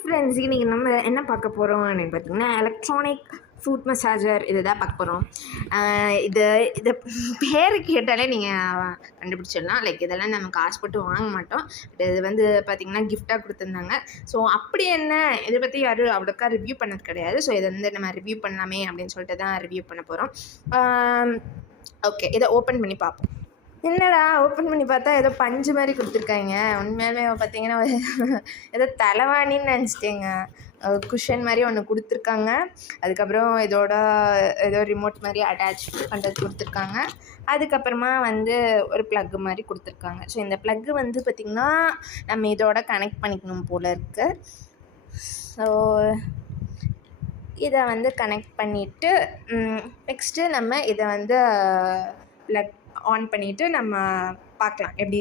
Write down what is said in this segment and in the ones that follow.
Friends இன்றைக்கி நம்ம என்ன பார்க்க போகிறோம் அப்படின்னு பார்த்தீங்கன்னா எலக்ட்ரானிக் ஃபுட் மசாஜர் இதை தான் பார்க்க போகிறோம் இது இதை பேர் கேட்டாலே நீங்கள் கண்டுபிடிச்சிடலாம். லைக் இதெல்லாம் நம்ம காசு போட்டு வாங்க மாட்டோம். பட் இது வந்து பார்த்திங்கன்னா கிஃப்டாக கொடுத்துருந்தாங்க. ஸோ அப்படி என்ன? இதை பற்றி யாரும் அவ்வளோக்கா ரிவ்யூ பண்ணது கிடையாது. ஸோ இதை வந்து நம்ம ரிவ்யூ பண்ணலாமே அப்படின்னு சொல்லிட்டு தான் ரிவ்யூ பண்ண போகிறோம் ஓகே இதை ஓப்பன் பண்ணி பார்ப்போம். என்னடா ஓப்பன் பண்ணி பார்த்தா ஏதோ பஞ்சு மாதிரி கொடுத்துருக்காங்க. உண்மையாலுமே பார்த்தீங்கன்னா ஒரு- ஏதோ தலைவாணின்னு நினச்சிட்டேங்க. குஷன் மாதிரி ஒன்று கொடுத்துருக்காங்க. அதுக்கப்புறம் இதோட ஏதோ ரிமோட் மாதிரி அட்டாச் பண்ணுறது கொடுத்துருக்காங்க. அதுக்கப்புறமா வந்து ஒரு ப்ளக்கு மாதிரி கொடுத்துருக்காங்க. ஸோ இந்த ப்ளக்கு வந்து பார்த்திங்கன்னா நம்ம இதோட கனெக்ட் பண்ணிக்கணும் போல் இருக்குது ஸோ இதை வந்து கனெக்ட் பண்ணிவிட்டு நெக்ஸ்ட்டு நம்ம இதை வந்து ப்ளக் ஆன் பண்ணிவிட்டு நம்ம பார்க்கலாம். எப்படி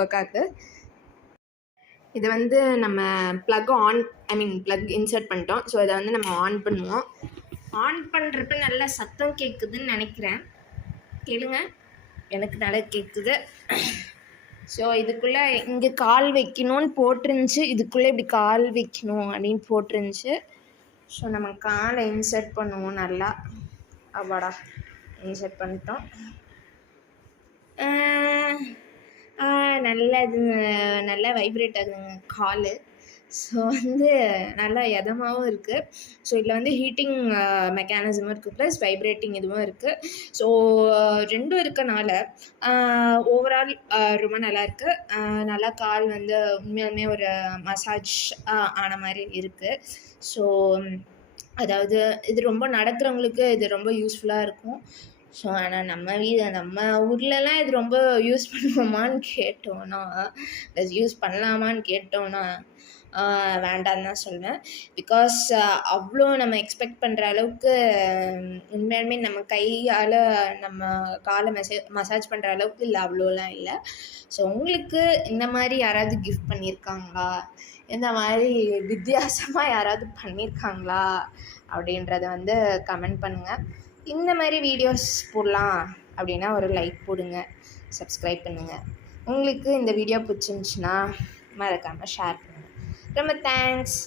ஒர்க் ஆகுது. இது வந்து நம்ம plug on I mean plug insert பண்ணிட்டோம். ஸோ இதை வந்து நம்ம ஆன் பண்ணுவோம். ஆன் பண்ணுறப்ப நல்ல சத்தம் கேட்குதுன்னு நினைக்கிறேன். கேளுங்க. எனக்கு நல்லா கேட்குது. ஸோ இதுக்குள்ளே இங்கே கால் வைக்கணும்னு போட்டிருந்துச்சு. இதுக்குள்ளே இப்படி கால் வைக்கணும் அப்படின்னு போட்டிருந்துச்சு. ஸோ நம்ம காலை இன்சர்ட் பண்ணுவோம் நல்லா. அவாடா இன்சர்ட் பண்ணிட்டோம். நல்லா இது நல்லா வைப்ரேட் ஆகுதுங்க காலு. ஸோ வந்து நல்லா இதமாகவும் இருக்குது ஸோ இதில் வந்து ஹீட்டிங் மெக்கானிசமும் இருக்குது ப்ளஸ் வைப்ரேட்டிங் இதுவும் இருக்குது ஸோ ரெண்டும் இருக்கனால ஓவரால் ரொம்ப நல்லா இருக்குது நல்லா கால் வந்து உண்மையாலுமே ஒரு மசாஜ் ஆன மாதிரி இருக்குது ஸோ அதாவது இது ரொம்ப நடக்கிறவங்களுக்கு இது ரொம்ப யூஸ்ஃபுல்லாக இருக்கும். ஸோ ஆனால் நம்ம வீடு நம்ம ஊர்லலாம் இது ரொம்ப யூஸ் பண்ணுவோமான்னு கேட்டோன்னா ப்ளஸ் யூஸ் பண்ணலாமான்னு கேட்டோன்னா வேண்டான்னு தான் சொல்லுவேன் பிகாஸ் அவ்வளோ நம்ம எக்ஸ்பெக்ட் பண்ணுற அளவுக்கு உண்மையாலுமே நம்ம கையால் நம்ம காலை மெசே மசாஜ் பண்ணுற அளவுக்கு இல்லை அவ்வளோலாம் இல்லை. ஸோ உங்களுக்கு இந்த மாதிரி யாராவது கிஃப்ட் பண்ணியிருக்காங்களா இந்த மாதிரி வித்தியாசமாக யாராவது பண்ணியிருக்காங்களா அப்படின்றத வந்து கமெண்ட் பண்ணுங்கள் இந்த மாதிரி வீடியோஸ் போடலாம் அப்படின்னா ஒரு லைக் போடுங்க சப்ஸ்கிரைப் பண்ணுங்கள் உங்களுக்கு இந்த வீடியோ பிடிச்சிருந்துச்சுன்னா மறக்காமல் ஷேர் பண்ணுங்கள் ரொம்ப தேங்க்ஸ்